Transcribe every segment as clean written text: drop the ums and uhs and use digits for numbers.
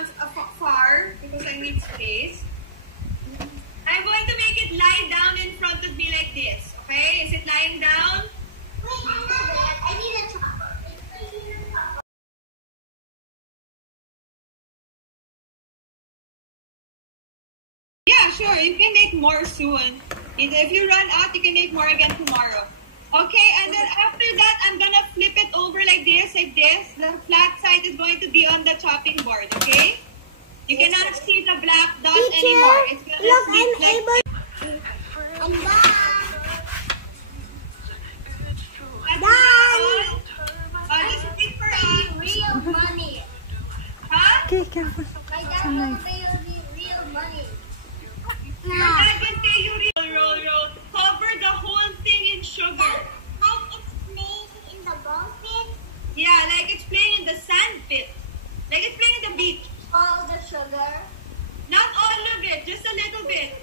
ones far because I need space. I'm going to make it lie down in front of me like this. Okay? Is it lying down? Wait, I need a chopper. Yeah, sure. You can make more soon. If you run out, you can make more again tomorrow. Okay, and then after that, I'm gonna flip it over like this, like this. The flat side is going to be on the chopping board, okay? You cannot see the black dot anymore. It's gonna look, be I'm like able. I'm done. Just wait for Real money. Huh? Okay, careful. My dad will pay you real money. Your dad can pay you roll. Cover the whole thing in sugar. Like it's playing in the ball pit. Yeah, like it's playing in the sand pit. Like it's playing in the beach. All the sugar. Not all of it, just a little bit.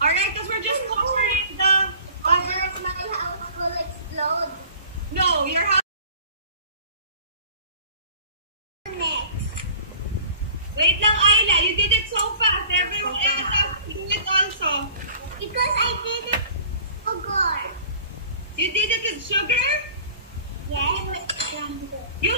Alright, because we're just covering the... Otherwise, my house will explode. No, your house... Next. Wait lang, Ayla. You did it so fast. Everyone else has to do it also. Because I did it sugar. You did it with sugar? Yes. You